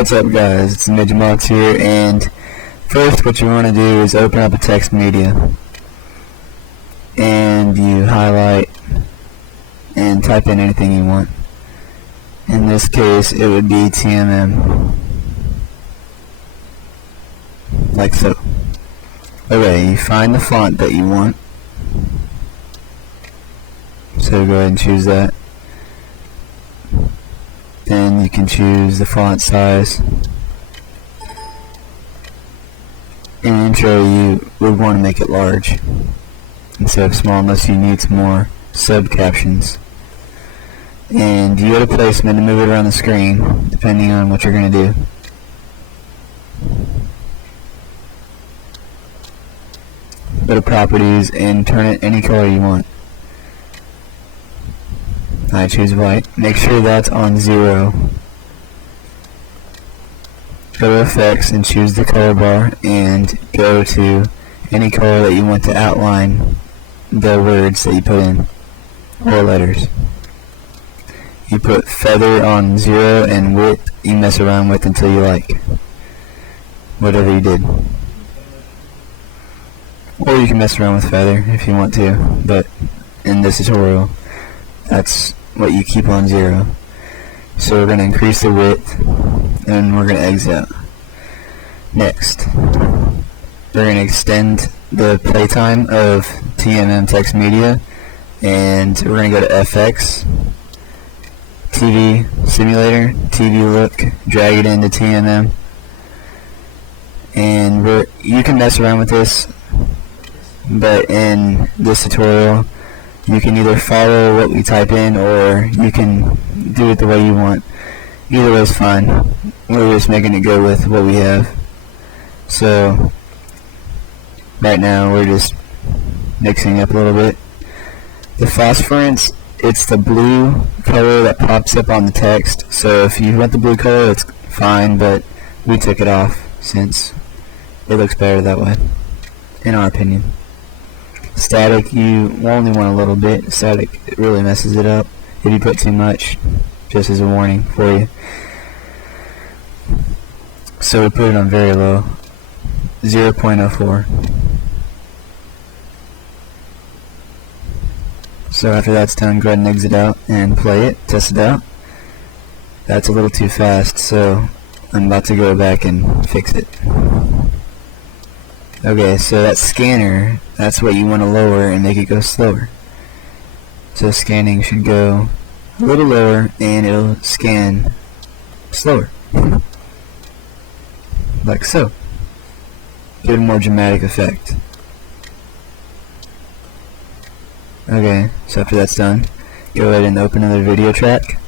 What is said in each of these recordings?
What's up, guys? It's Midgemox here, and first what you want to do is open up a text media and you highlight and type in anything you want. In this case it would be TMM, like so. Okay, you find the font that you want, so go ahead and choose that. Then you can choose the font size. In intro you would want to make it large instead of small unless you need some more sub captions. And you go to placement and move it around the screen depending on what you're going to do. Go to properties and turn it any color you want. I choose white. Make sure that's on 0. Go to effects and choose the color bar and go to any color that you want to outline the words that you put in, or letters. You put feather on 0 and width you mess around with until you like. Whatever you did. Or you can mess around with feather if you want to, but in this tutorial that's what you keep on 0. So we're going to increase the width and we're going to exit. Next, we're going to extend the playtime of TMM text media, and we're going to go to FX, TV simulator, TV look, drag it into TMM, and you can mess around with this, but in this tutorial you can either follow what we type in or you can do it the way you want. Either way is fine. We're just making it go with what we have. So right now we're just mixing up a little bit. The phosphorance, it's the blue color that pops up on the text. So if you want the blue color, that's fine, but we took it off since it looks better that way, in our opinion. Static, you only want a little bit. Static, it really messes it up if you put too much, just as a warning for you. So we put it on very low, 0.04. So after that's done, go ahead and exit out and play it, test it out. That's a little too fast, so I'm about to go back and fix it. Okay, so that scanner, that's what you want to lower and make it go slower. So scanning should go a little lower and it'll scan slower. Like so. Give it a more dramatic effect. Okay, so after that's done, go ahead and open another video track.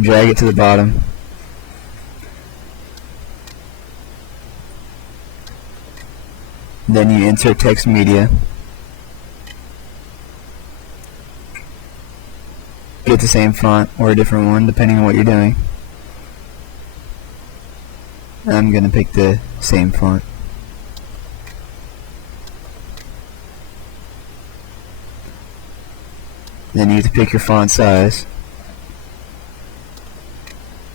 Drag it to the bottom. Then you insert text media. Get the same font or a different one depending on what you're doing. I'm going to pick the same font. Then you have to pick your font size.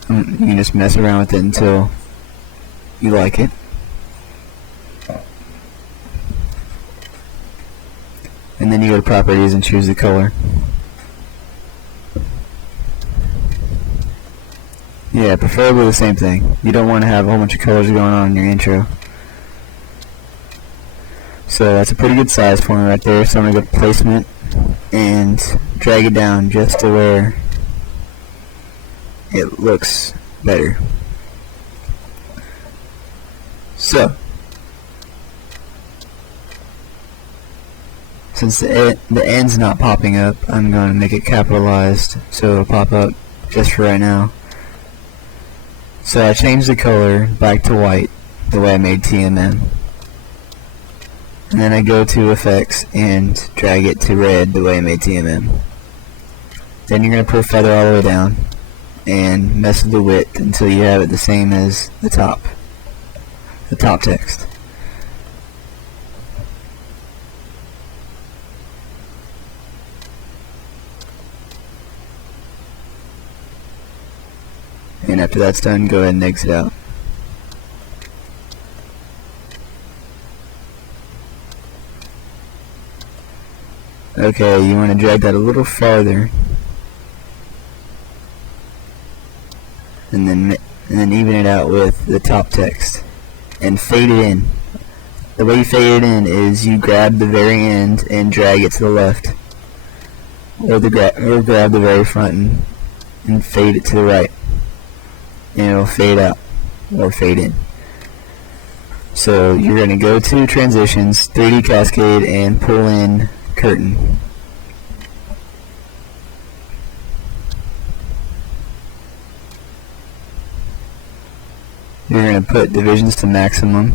You can just mess around with it until you like it. And then you go to properties and choose the color. Yeah, preferably the same thing. You don't want to have a whole bunch of colors going on in your intro. So that's a pretty good size for me right there. So I'm going to go to placement and drag it down just to where it looks better. So since the end's not popping up, I'm going to make it capitalized so it'll pop up just for right now. So I changed the color back to white the way I made TMM. And then I go to effects and drag it to red the way I made TMM. Then you're going to put feather all the way down and mess with the width until you have it the same as the top text. And after that's done, go ahead and exit out. Okay, you want to drag that a little farther, and then even it out with the top text, and fade it in. The way you fade it in is you grab the very end and drag it to the left, or grab the very front and fade it to the right, and it'll fade out or fade in. So you're going to go to Transitions, 3D Cascade, and pull in Curtain. You're going to put divisions to maximum.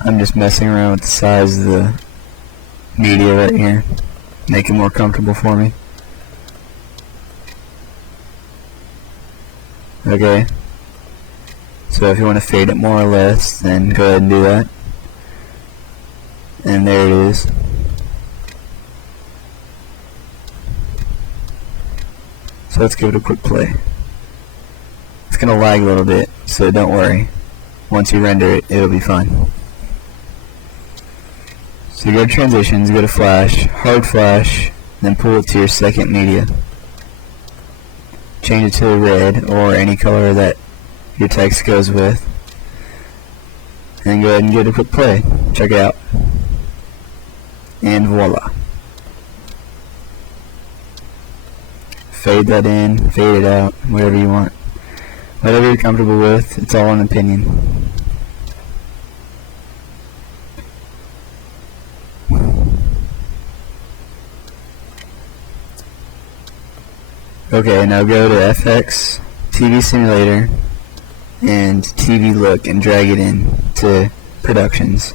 I'm just messing around with the size of the media right here, make it more comfortable for me. Okay, so if you want to fade it more or less, then go ahead and do that. And there it is. So let's give it a quick play. It's going to lag a little bit, so don't worry. Once you render it, it'll be fine. So go to Transitions, go to Flash, Hard Flash, then pull it to your second media. Change it to red or any color that your text goes with. And go ahead and give it a quick play. Check it out. And voila. Fade that in, fade it out, whatever you want. Whatever you're comfortable with, it's all an opinion. Okay, now go to FX, TV Simulator, and TV Look and drag it in to Productions.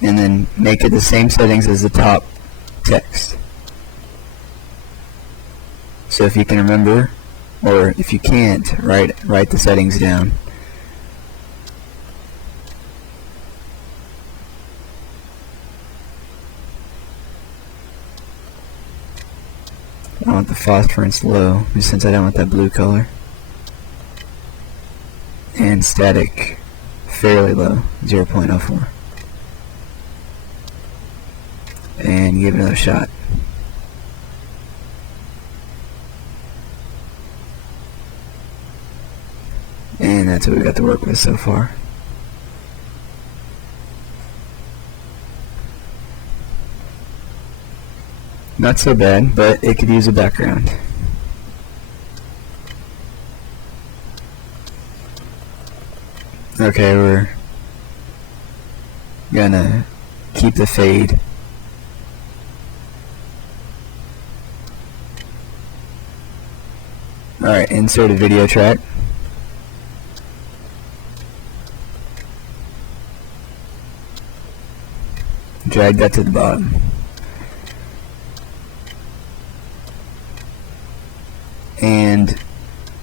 And then make it the same settings as the top text. So if you can remember, or if you can't, write the settings down. I want the phosphorance low, since I don't want that blue color. And static fairly low, 0.04. And give it another shot. And that's what we've got to work with so far. Not so bad, but it could use a background. Okay, we're gonna keep the fade. Alright, insert a video track. Drag that to the bottom. And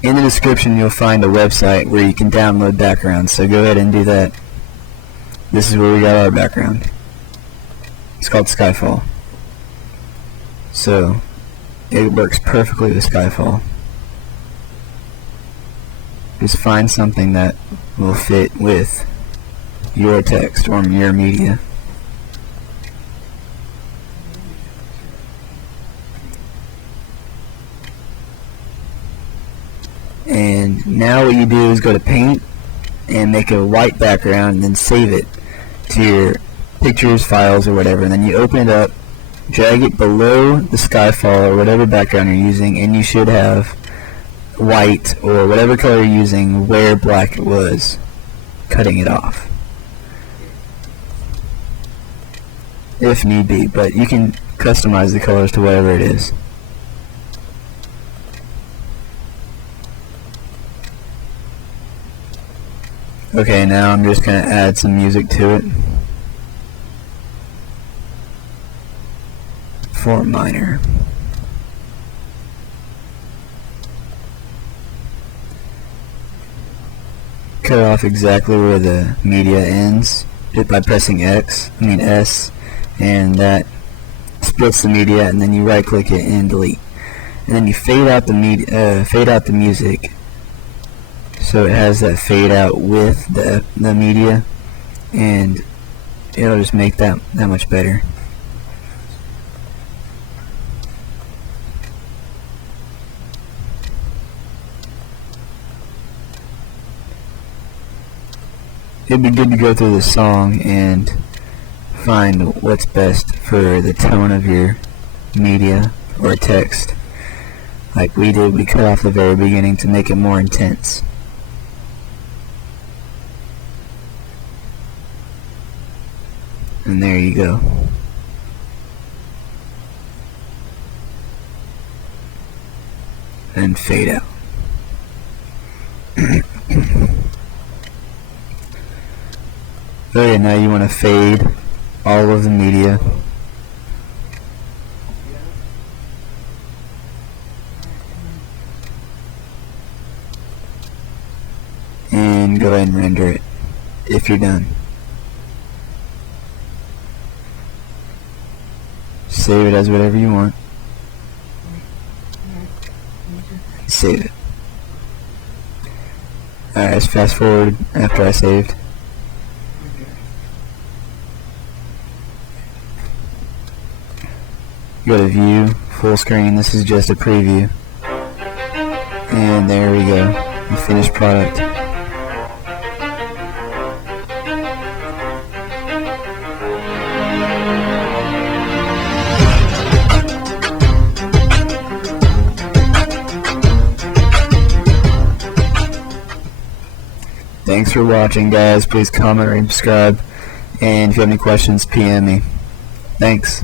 in the description you'll find a website where you can download backgrounds, so go ahead and do that. This is where we got our background. It's called Skyfall. So it works perfectly with Skyfall. Just find something that will fit with your text or your media. And now what you do is go to Paint and make a white background and then save it to your pictures, files, or whatever. And then you open it up, drag it below the Skyfall or whatever background you're using, and you should have white or whatever color you're using where black it was, cutting it off. If need be, but you can customize the colors to whatever it is. Okay, now I'm just going to add some music to it for minor. Cut off exactly where the media ends it by pressing S, and that splits the media, and then you right click it and delete, and then you fade out the music, so it has that fade out with the media, and it'll just make that much better. It'd be good to go through the song and find what's best for the tone of your media or text. Like we did, we cut off the very beginning to make it more intense. And there you go. And fade out. Oh yeah, now you want to fade all of the media. And go ahead and render it if you're done. Save it as whatever you want. Save it. Alright, let's fast forward after I saved. Go to view, full screen. This is just a preview. And there we go. The finished product. Thanks for watching, guys. Please comment, rate, and subscribe. And if you have any questions, PM me. Thanks.